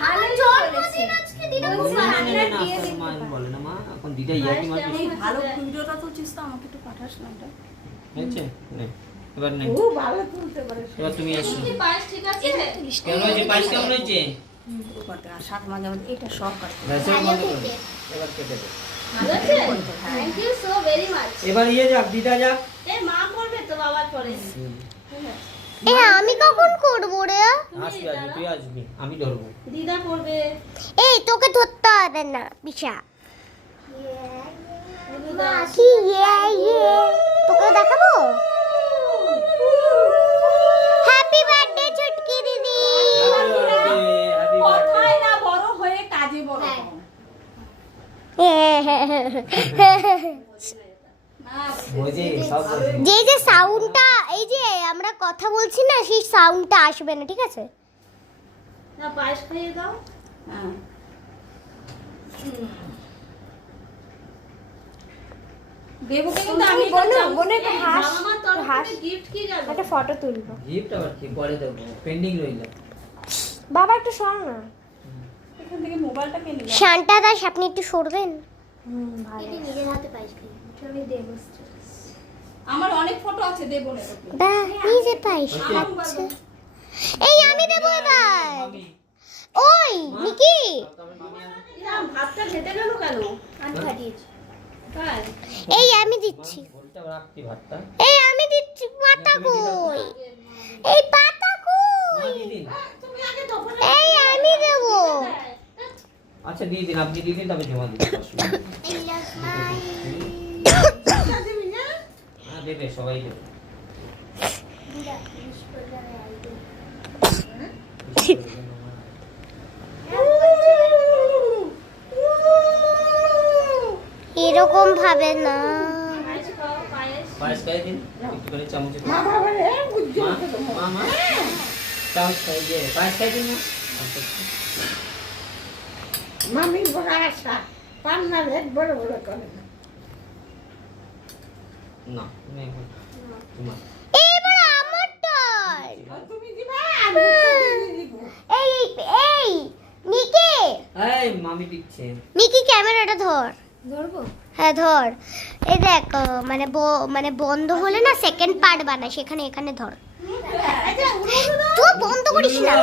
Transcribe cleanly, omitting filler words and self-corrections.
ভালো জন্মদিন আজকে দিদা খুব রান্না দিয়ে দিতে মা বলে না মা এখন দিদা ইয়াকি মার এই ভালো ভিডিওটা তো চিস্তা আমাকে একটু পাঠাস না এটা হয়েছে নে এবার নে ও ভালো তুলতে পারে এবার তুমি এসো কি পায়েস ঠিক আছে কেমন হয়েছে পায়েস কেমন হয়েছে করতে আর সাত মাঝে মাঝে এটা সব কাটতে ভেসে বন্ধ করো এবার কেটে দে ভালো আছে thank you so very much এবার ইয়ে যাক দিদা যাক এ মা করবে তো বাবার পরে এ আমি কখন করব রে? আসবি আসবি তুই আসবি আমি ধরবো দিদা করবে এই তোকে ধরতে হবে না বিশা দিদা কি ইয়ে তোকে দেখাবো হ্যাপি বার্থডে ছুটকি দিদি হ্যাপি কথায় না বড় হয়ে কাজে বড় হ্যাঁ। হও। বোঝে সব বোঝে যে সাউন্ডটা এই যে আমরা কথা বলছি না সেই সাউন্ডটা আসবে না ঠিক আছে না পায়েস খাইয়ে দাও হ্যাঁ দেবকে কিন্তু আমি বোনে তো হাস মামার তরফ থেকে গিফট কি যাবে একটা ফটো তুলবো গিফট আবার কি পরে দেবো পেন্ডিং রইল বাবা একটু সর না এখান থেকে মোবাইলটা কে নিল শান্তা দাস আপনি একটু সরবেন ভালো এটি নিজের হাতে পায়েস খাই আমি দেবো আমার অনেক ফটো আছে দেবনের বা নিজে পাইস আচ্ছা এই আমি দেবো এবার মামি ওই নিকি এরকম ভাতটা খেতে গেল কেন আমি ফাটিয়েছি তাই এই আমি দিচ্ছি বলটা রাখতি ভাতটা এই আমি দিচ্ছি পাতা কই এই পাতা কই মা দিদিন তুমি আগে তখন এই আমি দেবো আচ্ছা দিয়ে দিন আপনি দিয়ে দিন তবে জমা দিতে দিবি না হ্যাঁ দেবে সবাই দেবে এরকম ভাবে না পায়েস খাও পায়েস পায়েস খাই দিন একটু করে চামচে মা বাবা রে উজ্জ্বল করে দাও। মা মা চামচ খাই দে পায়েস খাই দিন না মামির বড় আশা পান্নার হেড বড় বড় করে না। না তুমি এখন তোমার এবার আমার টার্ন তুমি দিবা আমি তো দিয়ে দিব। এই এই নিকি এই মামি দিচ্ছে নিকি ক্যামেরাটা ধর ধরবো হ্যাঁ ধর এই দেখ মানে মানে বন্ধ হলে না সেকেন্ড পার্ট বানায় সেখানে এখানে ধর তুই বন্ধ করিস না